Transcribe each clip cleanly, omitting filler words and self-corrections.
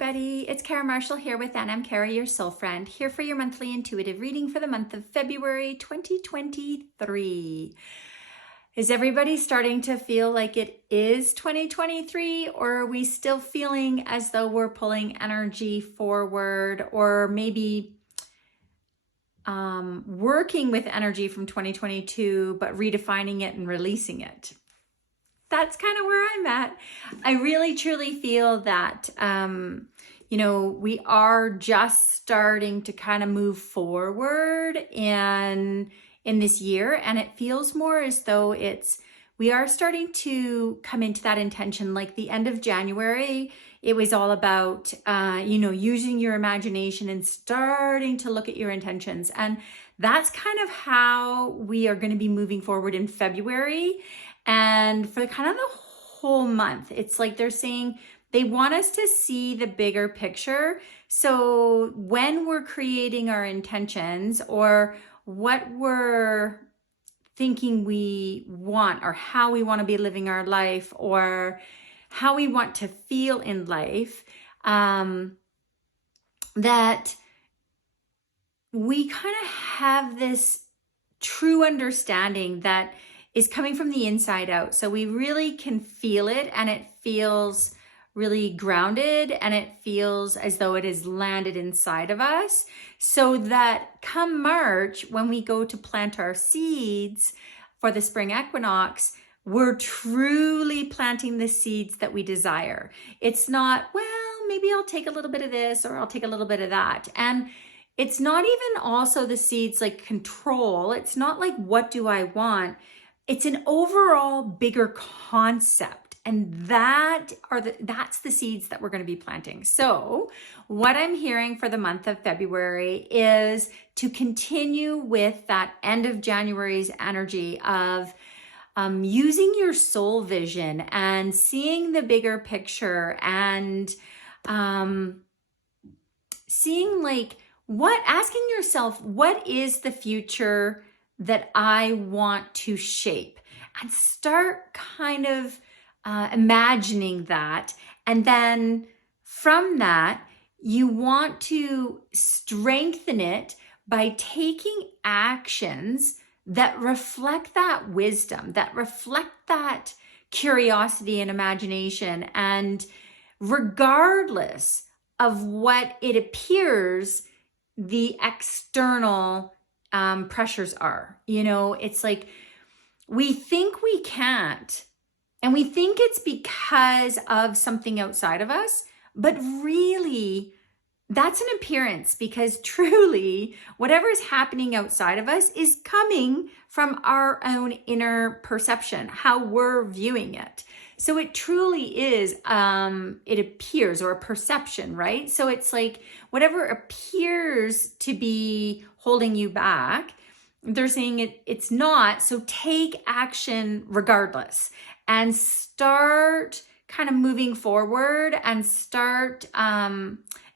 everybody. It's Kara Marshall here with I'm Kara, your soul friend, here for your monthly intuitive reading for the month of February 2023. Is everybody starting to feel like it is 2023, or are we still feeling as though we're pulling energy forward, or maybe working with energy from 2022 but redefining it and releasing it? That's kind of where I'm at. I really truly feel that, we are just starting to kind of move forward in this year. And it feels more as though we are starting to come into that intention. Like the end of January, it was all about, using your imagination and starting to look at your intentions. And that's kind of how we are going to be moving forward in February. And for kind of the whole month, it's like they're saying they want us to see the bigger picture. So when we're creating our intentions or what we're thinking we want or how we want to be living our life or how we want to feel in life, that we kind of have this true understanding that is coming from the inside out. So we really can feel it, and it feels really grounded, and it feels as though it has landed inside of us, so that come March, when we go to plant our seeds for the spring equinox, we're truly planting the seeds that we desire. It's not, well, maybe I'll take a little bit of this or I'll take a little bit of that. And it's not even also the seeds like control. It's not like, what do I want? It's an overall bigger concept, and that's the seeds that we're going to be planting. So what I'm hearing for the month of February is to continue with that end of January's energy of using your soul vision and seeing the bigger picture, and seeing asking yourself, what is the future that I want to shape, and start kind of imagining that. And then from that, you want to strengthen it by taking actions that reflect that wisdom, that reflect that curiosity and imagination. And regardless of what it appears the external pressures are, it's like we think we can't, and we think it's because of something outside of us, but really that's an appearance, because truly whatever is happening outside of us is coming from our own inner perception, how we're viewing it. So it truly is, it appears, or a perception, right? So it's like whatever appears to be holding you back, they're saying it's not. So take action regardless, and start kind of moving forward, and start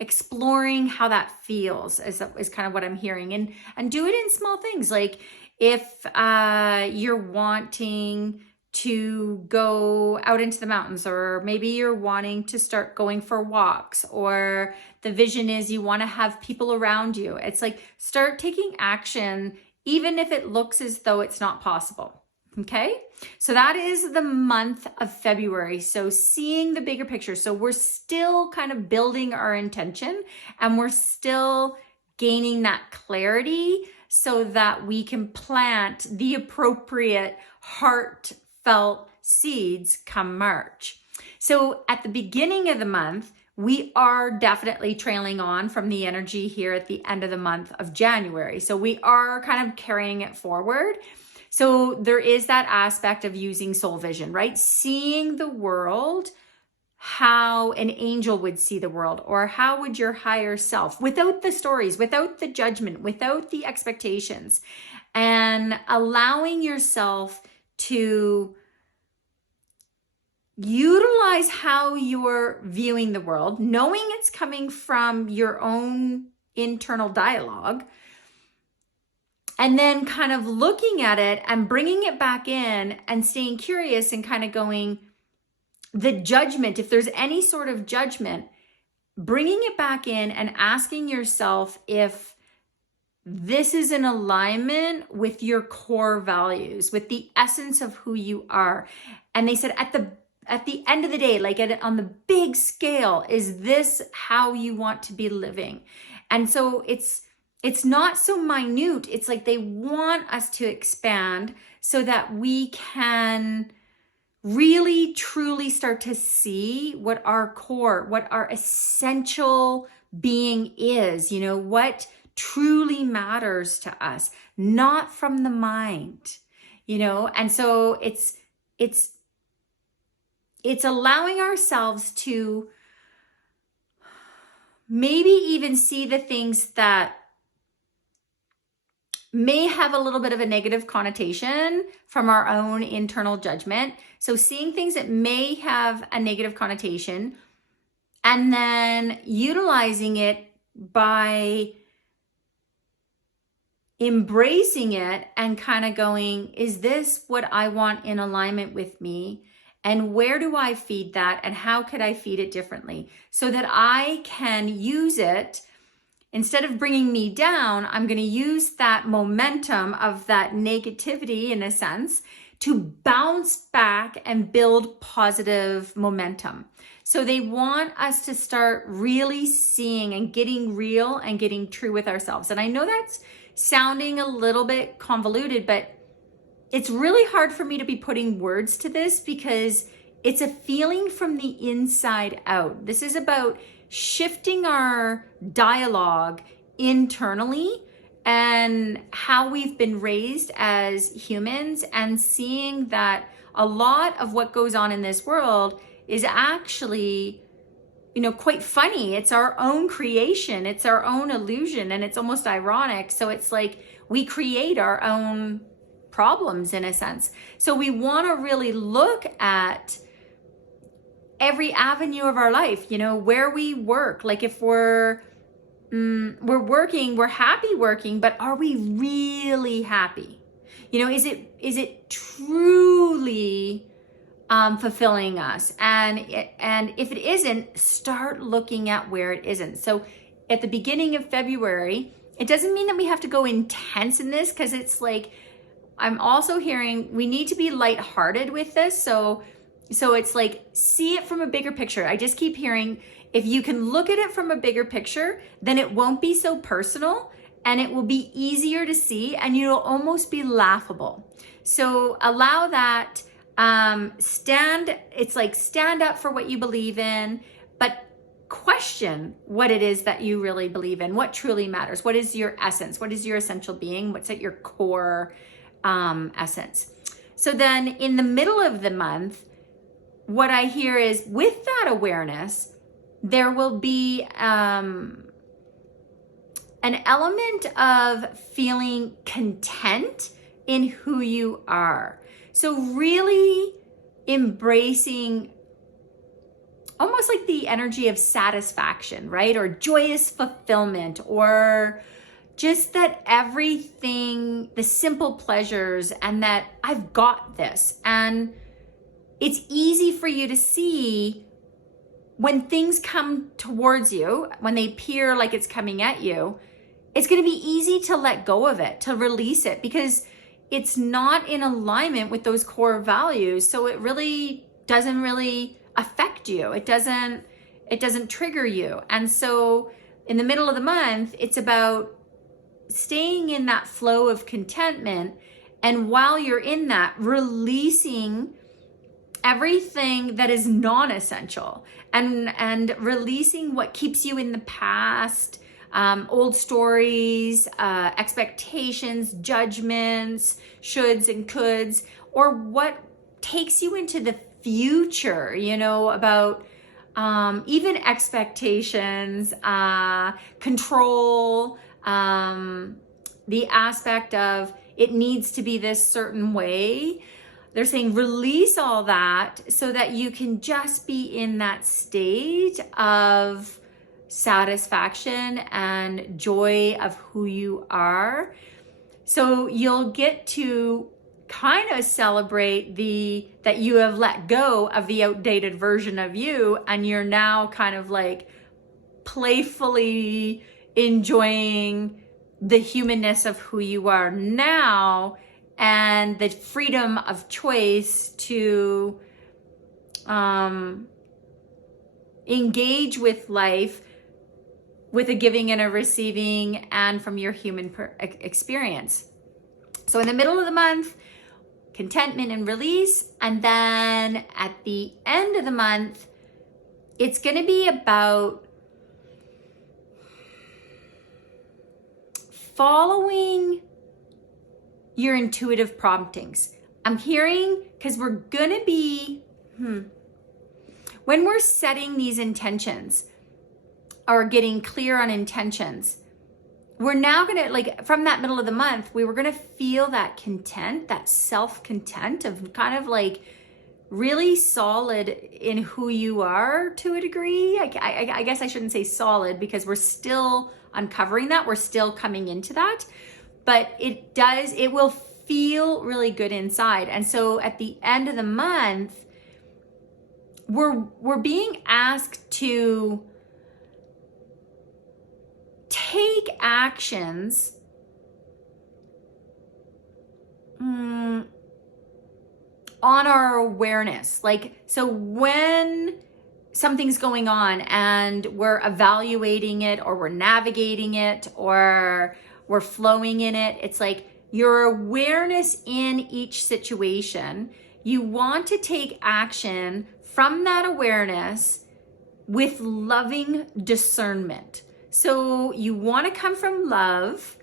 exploring how that feels is kind of what I'm hearing. And do it in small things. Like if you're wanting to go out into the mountains, or maybe you're wanting to start going for walks, or the vision is you want to have people around you. It's like, start taking action, even if it looks as though it's not possible. Okay. So that is the month of February. So seeing the bigger picture. So we're still kind of building our intention, and we're still gaining that clarity so that we can plant the appropriate heartfelt seeds come March. So at the beginning of the month, we are definitely trailing on from the energy here at the end of the month of January. So we are kind of carrying it forward. So there is that aspect of using soul vision, right? Seeing the world how an angel would see the world, or how would your higher self, without the stories, without the judgment, without the expectations, and allowing yourself to utilize how you're viewing the world, knowing it's coming from your own internal dialogue, and then kind of looking at it and bringing it back in and staying curious and kind of going, the judgment, if there's any sort of judgment, bringing it back in and asking yourself if this is in alignment with your core values, with the essence of who you are. And they said at the end of the day, like on the big scale, is this how you want to be living? And so it's not so minute. It's like they want us to expand so that we can really truly start to see what our core, what our essential being is, what truly matters to us, not from the mind, and so it's allowing ourselves to maybe even see the things that may have a little bit of a negative connotation from our own internal judgment. So seeing things that may have a negative connotation and then utilizing it by embracing it and kind of going, is this what I want in alignment with me? And where do I feed that? And how could I feed it differently so that I can use it? Instead of bringing me down, I'm going to use that momentum of that negativity, in a sense, to bounce back and build positive momentum. So they want us to start really seeing and getting real and getting true with ourselves. And I know that's sounding a little bit convoluted, but it's really hard for me to be putting words to this because it's a feeling from the inside out. This is about shifting our dialogue internally and how we've been raised as humans, and seeing that a lot of what goes on in this world is actually, quite funny. It's our own creation. It's our own illusion, and it's almost ironic. So it's like we create our own problems in a sense. So we want to really look at every avenue of our life, where we work. Like if we're working, we're happy working, but are we really happy? Is it truly fulfilling us? And if it isn't, start looking at where it isn't. So at the beginning of February, it doesn't mean that we have to go intense in this, because it's like, I'm also hearing we need to be lighthearted with this. So it's like, see it from a bigger picture. I just keep hearing, if you can look at it from a bigger picture, then it won't be so personal and it will be easier to see, and you'll almost be laughable. So allow that, stand up for what you believe in, but question what it is that you really believe in, what truly matters. What is your essence? What is your essential being? What's at your core essence? So then in the middle of the month, what I hear is, with that awareness, there will be an element of feeling content in who you are. So really embracing almost like the energy of satisfaction, right? Or joyous fulfillment, or just that everything, the simple pleasures, and that I've got this. And it's easy for you to see when things come towards you, when they appear like it's coming at you, it's going to be easy to let go of it, to release it, because it's not in alignment with those core values. So it really doesn't really affect you. It doesn't trigger you. And so in the middle of the month, it's about staying in that flow of contentment. And while you're in that, releasing everything that is non-essential, and releasing what keeps you in the past, old stories, expectations, judgments, shoulds and coulds, or what takes you into the future, about even expectations, control, the aspect of it needs to be this certain way. They're saying release all that so that you can just be in that state of satisfaction and joy of who you are. So you'll get to kind of celebrate that you have let go of the outdated version of you, and you're now kind of like playfully enjoying the humanness of who you are now and the freedom of choice to engage with life with a giving and a receiving and from your human experience. So in the middle of the month, contentment and release. And then at the end of the month, it's going to be about following your intuitive promptings. I'm hearing, because we're going to be, when we're setting these intentions or getting clear on intentions, we're now going to, like, from that middle of the month, we were going to feel that content, that self-content of kind of like really solid in who you are to a degree. I guess I shouldn't say solid because we're still uncovering that. We're still coming into that, but it will feel really good inside. And so at the end of the month, we're being asked to take actions on our awareness. Like, so when something's going on and we're evaluating it or we're navigating it or we're flowing in it, it's like your awareness in each situation, you want to take action from that awareness with loving discernment. So you want to come from love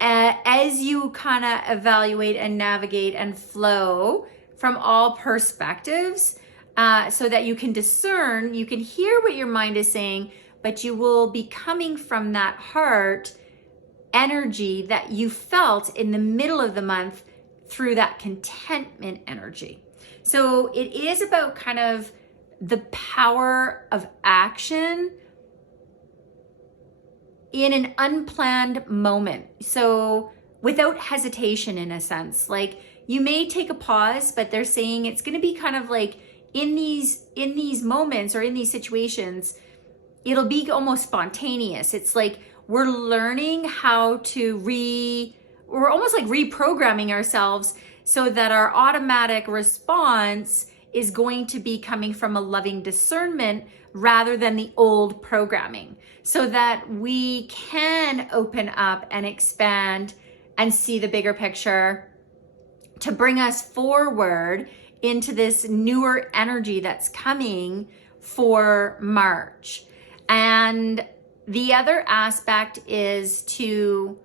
as you kind of evaluate and navigate and flow from all perspectives, so that you can discern, you can hear what your mind is saying, but you will be coming from that heart energy that you felt in the middle of the month through that contentment energy. So it is about kind of the power of action in an unplanned moment. So without hesitation, in a sense, like you may take a pause, but they're saying it's going to be kind of like in these moments or in these situations, it'll be almost spontaneous. It's like we're learning how to we're almost like reprogramming ourselves so that our automatic response is going to be coming from a loving discernment rather than the old programming, so that we can open up and expand and see the bigger picture to bring us forward into this newer energy that's coming for March. And the other aspect is to,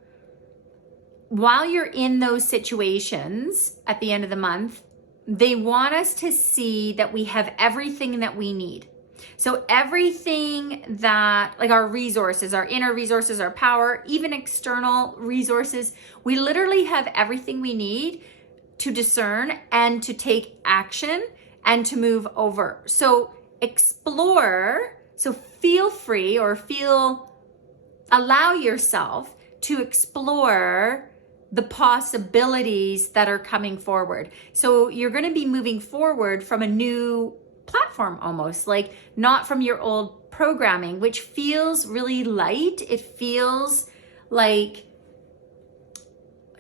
while you're in those situations at the end of the month, they want us to see that we have everything that we need. So everything that, like our resources, our inner resources, our power, even external resources, we literally have everything we need to discern and to take action and to move over. So explore, so feel free or allow yourself to explore the possibilities that are coming forward. So you're going to be moving forward from a new platform, almost like not from your old programming, which feels really light. It feels like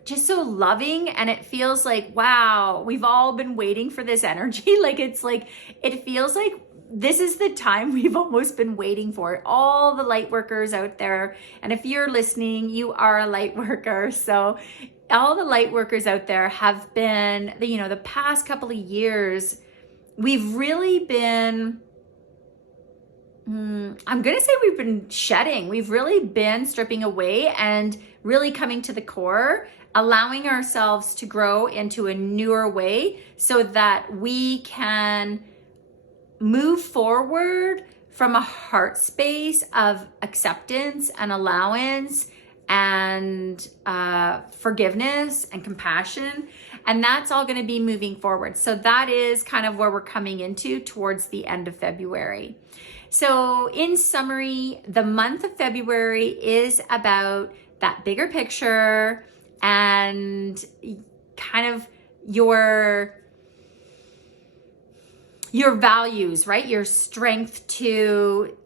just so loving, and it feels like, wow, we've all been waiting for this energy. Like it's like, it feels like this is the time we've almost been waiting for. All the light workers out there, and if you're listening, you are a light worker. So all the light workers out there have been, the past couple of years, we've really been, I'm going to say we've been shedding. We've really been stripping away and really coming to the core, allowing ourselves to grow into a newer way so that we can move forward from a heart space of acceptance and allowance and forgiveness and compassion. And that's all going to be moving forward. So that is kind of where we're coming into towards the end of February. So in summary, the month of February is about that bigger picture and kind of your your values, right? Your strength to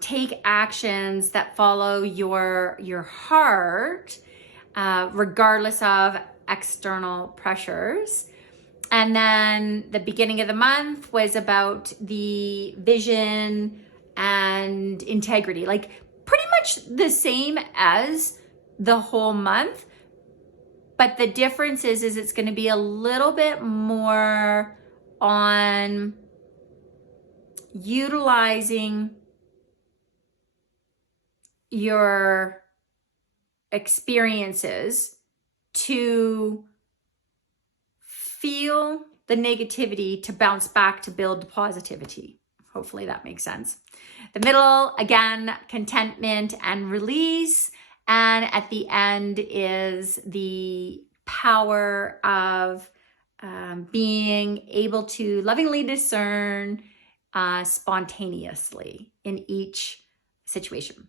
take actions that follow your heart, regardless of external pressures. And then the beginning of the month was about the vision and integrity, like pretty much the same as the whole month. But the difference is it's going to be a little bit more on utilizing your experiences to feel the negativity to bounce back to build positivity. Hopefully that makes sense. The middle, again, contentment and release. And at the end is the power of being able to lovingly discern spontaneously in each situation.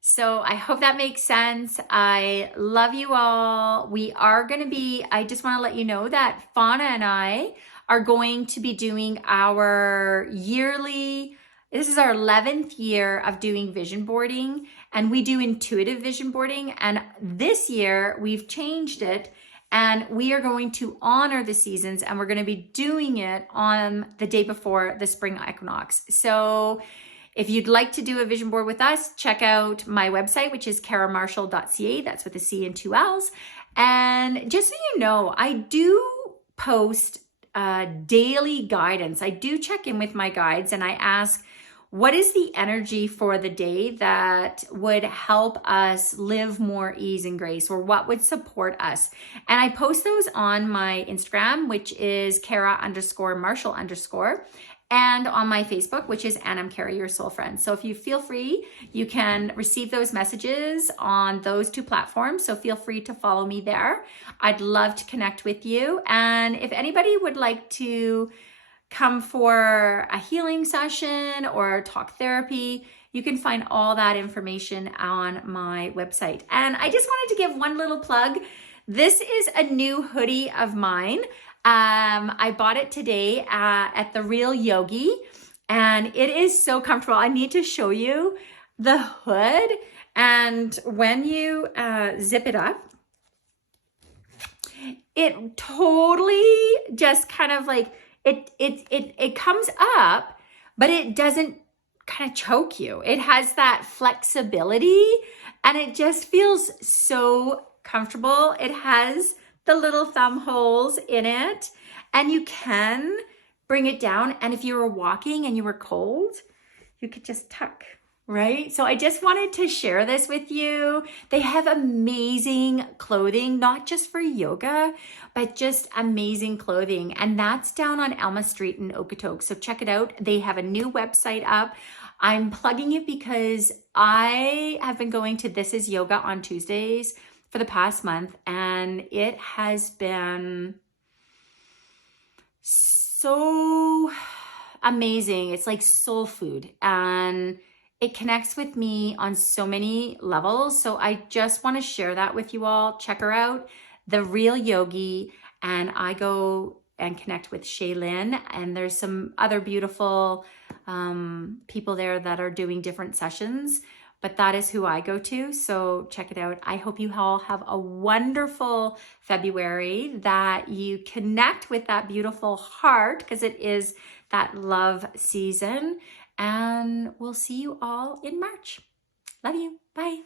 So I hope that makes sense. I love you all. We are going to be, I just want to let you know that Fauna and I are going to be doing our yearly, this is our 11th year of doing vision boarding, and we do intuitive vision boarding. And this year we've changed it, and we are going to honor the seasons, and we're going to be doing it on the day before the spring equinox. So if you'd like to do a vision board with us, check out my website, which is karamarshall.ca. That's with a C and 2 L's. And just so you know, I do post daily guidance. I do check in with my guides and I ask, what is the energy for the day that would help us live more ease and grace, or what would support us? And I post those on my Instagram, which is Kara_Marshall_, and on my Facebook, which is And I'm Kara, your soul friend. So if you feel free, you can receive those messages on those two platforms. So feel free to follow me there. I'd love to connect with you. And if anybody would like to come for a healing session or talk therapy, you can find all that information on my website. And I just wanted to give one little plug. This is a new hoodie of mine. I bought it today at the Real Yogi, and it is so comfortable. I need to show you the hood, and when you zip it up, it totally just kind of like, it comes up, but it doesn't kind of choke you. It has that flexibility, and it just feels so comfortable. It has the little thumb holes in it, and you can bring it down. And if you were walking and you were cold, you could just tuck, right? So I just wanted to share this with you. They have amazing clothing, not just for yoga, but just amazing clothing. And that's down on Elma Street in Okotoks. So check it out. They have a new website up. I'm plugging it because I have been going to This Is Yoga on Tuesdays for the past month, and it has been so amazing. It's like soul food, and it connects with me on so many levels. So I just want to share that with you all. Check her out, The Real Yogi, and I go and connect with Shaylin, and there's some other beautiful people there that are doing different sessions, but that is who I go to. So check it out. I hope you all have a wonderful February, that you connect with that beautiful heart, because it is that love season. And we'll see you all in March. Love you. Bye.